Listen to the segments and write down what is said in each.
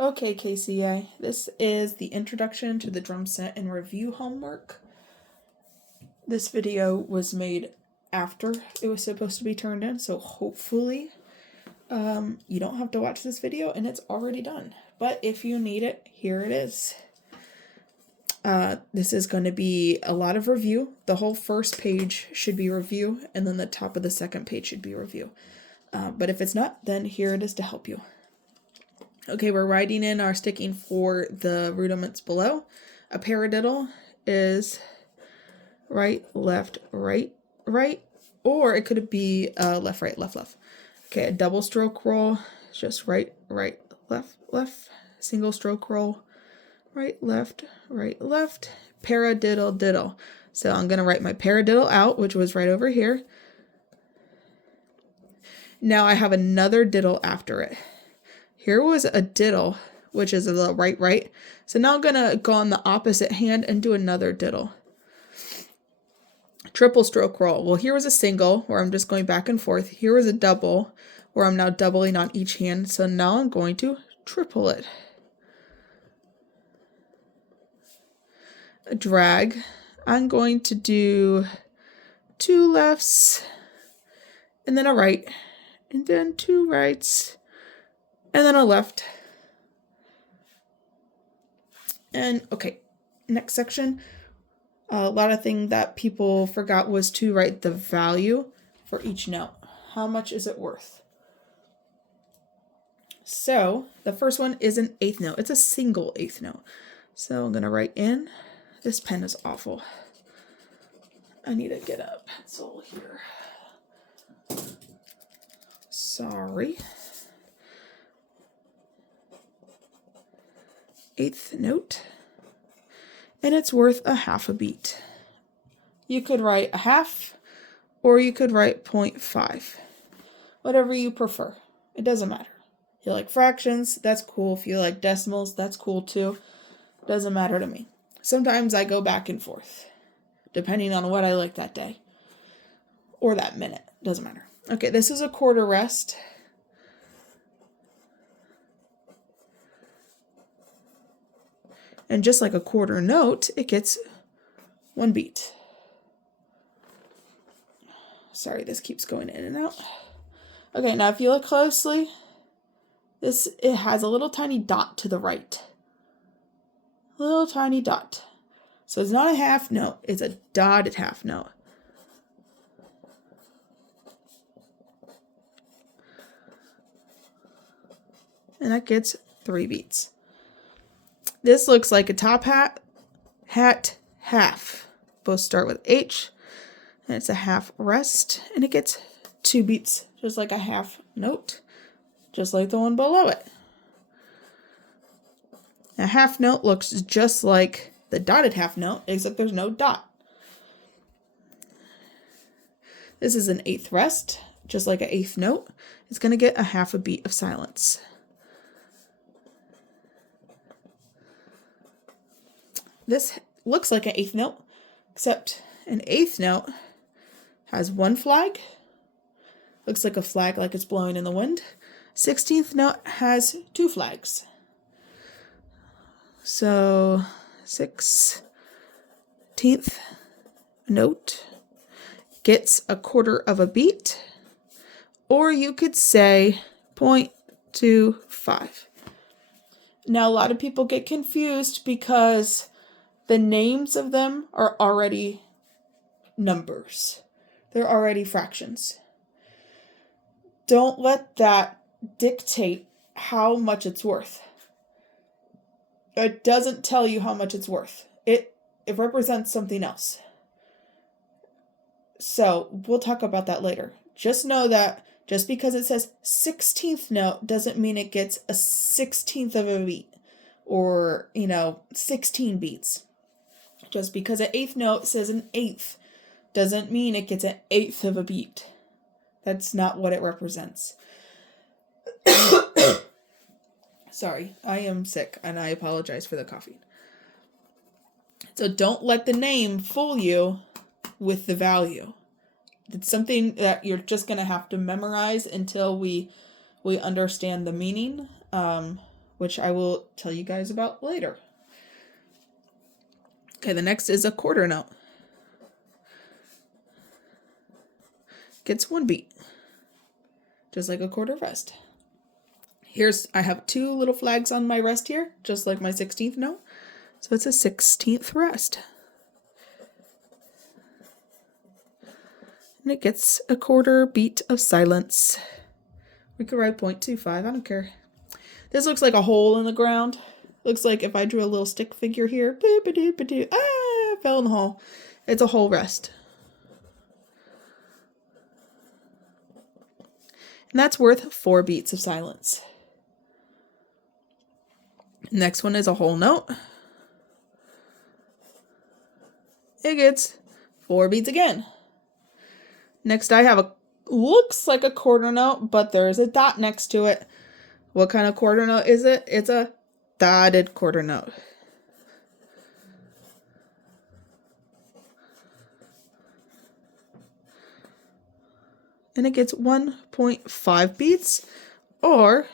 Okay, KCA, this is the introduction to the drum set and review homework. This video was made after it was supposed to be turned in, so hopefully you don't have to watch this video and it's already done. But if you need it, here it is. This is going to be a lot of review. The whole first page should be review, and then the top of the second page should be review. But if it's not, then here it is to help you. Okay, we're writing in our sticking for the rudiments below. A paradiddle is right, left, right, right, or it could be left, right, left, left. Okay, a double stroke roll is just right, right, left, left. Single stroke roll, right, left, paradiddle, diddle. So I'm going to write my paradiddle out, which was right over here. Now I have another diddle after it. Here was a diddle, which is a little right, right. So now I'm going to go on the opposite hand and do another diddle. Triple stroke roll. Well, here was a single where I'm just going back and forth. Here was a double where I'm now doubling on each hand. So now I'm going to triple it. A drag. I'm going to do 2 lefts and then a right and then 2 rights and then a left. And okay, next section. A lot of things that people forgot was to write the value for each note. How much is it worth? So the first one is an eighth note. It's a single eighth note. So I'm going to write in. This pen is awful. I need to get a pencil here. Sorry. Eighth note. And it's worth a half a beat. You could write a half, or you could write 0.5. Whatever you prefer. It doesn't matter. If you like fractions, that's cool. If you like decimals, that's cool too. Doesn't matter to me. Sometimes I go back and forth, depending on what I like that day. Or that minute. Doesn't matter. Okay, this is a quarter rest. And just like a quarter note, it gets 1 beat. Sorry, this keeps going in and out. Okay, now if you look closely, it has a little tiny dot to the right. Little tiny dot. So it's not a half note, it's a dotted half note. And that gets 3 beats. This looks like a top hat, half. Both start with H, and it's a half rest, and it gets 2 beats, just like a half note, just like the one below it. A half note looks just like the dotted half note, except there's no dot. This is an eighth rest, just like an eighth note. It's going to get a half a beat of silence. This looks like an eighth note, except an eighth note has 1 flag. Looks like a flag like it's blowing in the wind. 16th note has 2 flags. So 16th note gets a quarter of a beat, or you could say 0.25. Now a lot of people get confused because the names of them are already numbers. They're already fractions. Don't let that dictate how much it's worth. It doesn't tell you how much it's worth. It represents something else. So we'll talk about that later. Just know that just because it says 16th note doesn't mean it gets a 16th of a beat or, 16 beats. Just because an eighth note says an eighth doesn't mean it gets an eighth of a beat. That's not what it represents. Sorry, I am sick and I apologize for the coughing. So don't let the name fool you with the value. It's something that you're just going to have to memorize until we understand the meaning. which I will tell you guys about later. Okay, the next is a quarter note. Gets 1 beat, just like a quarter rest. I have 2 little flags on my rest here, just like my 16th note. So it's a 16th rest. And it gets a quarter beat of silence. We could write 0.25, I don't care. This looks like a hole in the ground. Looks like if I drew a little stick figure here, fell in the hole. It's a whole rest. And that's worth 4 beats of silence. Next one is a whole note. It gets 4 beats again. Next I have looks like a quarter note, but there's a dot next to it. What kind of quarter note is it? It's a dotted quarter note. And it gets 1.5 beats or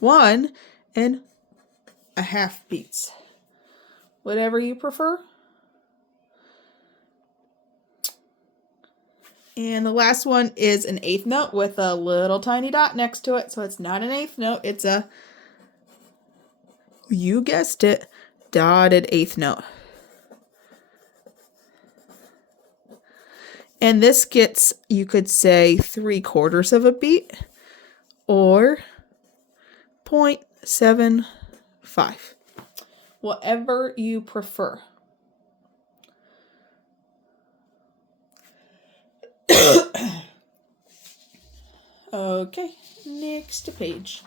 1.5 beats. Whatever you prefer. And the last one is an 8th note with a little tiny dot next to it. So it's not an 8th note. It's a, you guessed it, dotted 8th note. And this gets, you could say, 3/4 of a beat or 0.75. Whatever you prefer. Okay, next page.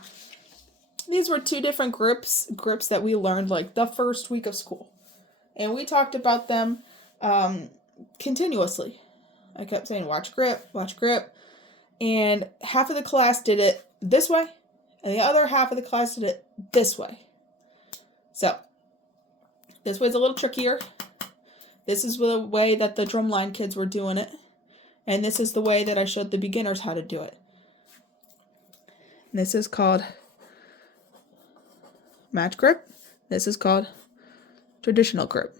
These were 2 different grips that we learned like the first week of school. And we talked about them continuously. I kept saying, watch grip, watch grip. And half of the class did it this way, and the other half of the class did it this way. So, this way's a little trickier. This is the way that the drumline kids were doing it. And this is the way that I showed the beginners how to do it. This is called match grip. This is called traditional grip.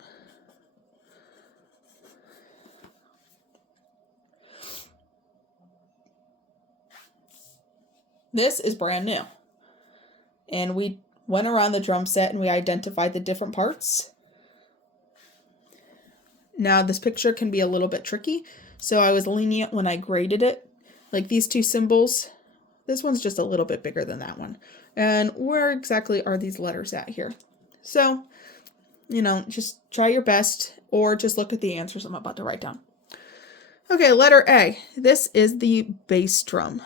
This is brand new. And we went around the drum set and we identified the different parts. Now this picture can be a little bit tricky, so I was lenient when I graded it. Like these 2 symbols, this one's just a little bit bigger than that one. And where exactly are these letters at here? So, just try your best or just look at the answers I'm about to write down. Okay, letter A. This is the bass drum.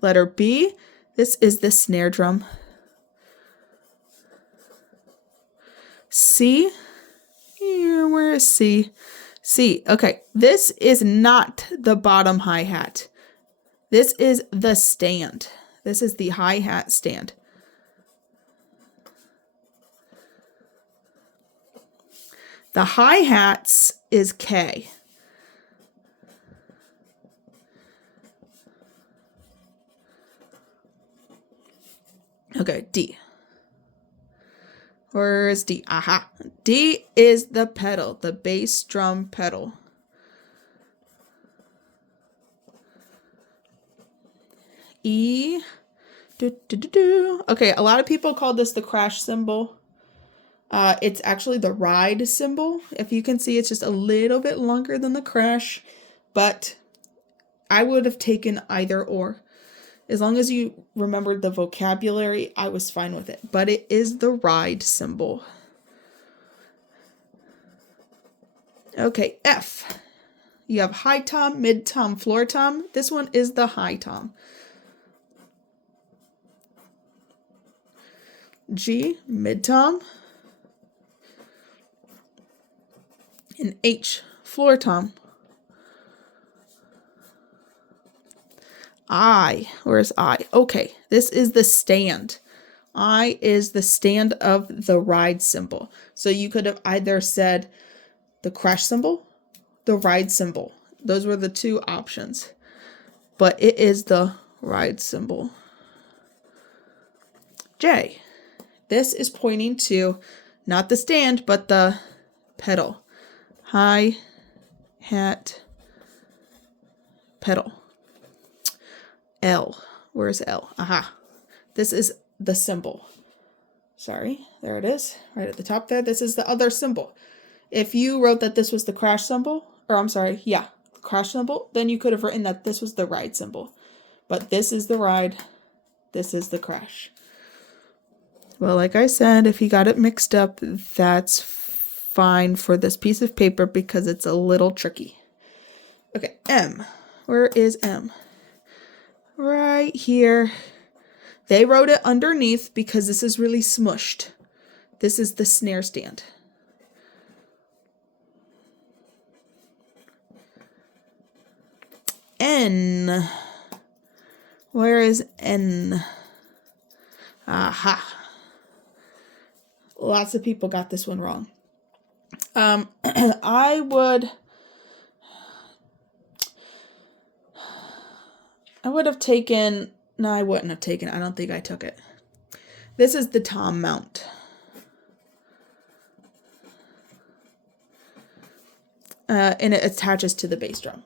Letter B, this is the snare drum. C, here, where is C? C, okay, this is not the bottom hi-hat. This is the stand. This is the hi-hat stand. The hi-hats is K. Okay, D. Where is D? Aha. D is the pedal, the bass drum pedal. E. Okay, a lot of people call this the crash cymbal. It's actually the ride cymbal. If you can see, it's just a little bit longer than the crash, but I would have taken either or. As long as you remembered the vocabulary, I was fine with it. But it is the ride cymbal. Okay, F. You have high tom, mid tom, floor tom. This one is the high tom. G, mid tom. And H, floor tom. I, where's I? Okay, this is the stand. I is the stand of the ride cymbal. So you could have either said the crash cymbal, the ride cymbal. Those were the 2 options. But it is the ride cymbal. J. This is pointing to not the stand, but the pedal. Hi-hat pedal. L. Where's L? Aha. This is the cymbal. Sorry, there it is, right at the top there. This is the other cymbal. If you wrote that this was the crash cymbal, or I'm sorry, yeah, crash cymbal, then you could have written that this was the ride cymbal. But this is the ride, this is the crash. Well, like I said, if you got it mixed up, that's fine for this piece of paper because it's a little tricky. Okay, M. Where is M? Right here. They wrote it underneath because this is really smushed. This is the snare stand. N. Where is N? Aha. Lots of people got this one wrong. I would have taken, no, I wouldn't have taken it. I don't think I took it. This is the tom mount. And it attaches to the bass drum.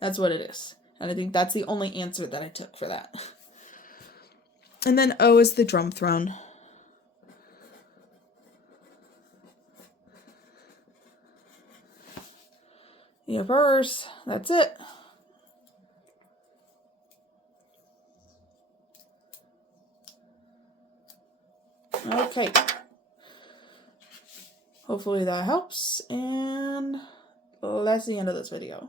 That's what it is. And I think that's the only answer that I took for that. And then O is the drum throne. Yippers. That's it. Okay. Hopefully that helps, and that's the end of this video.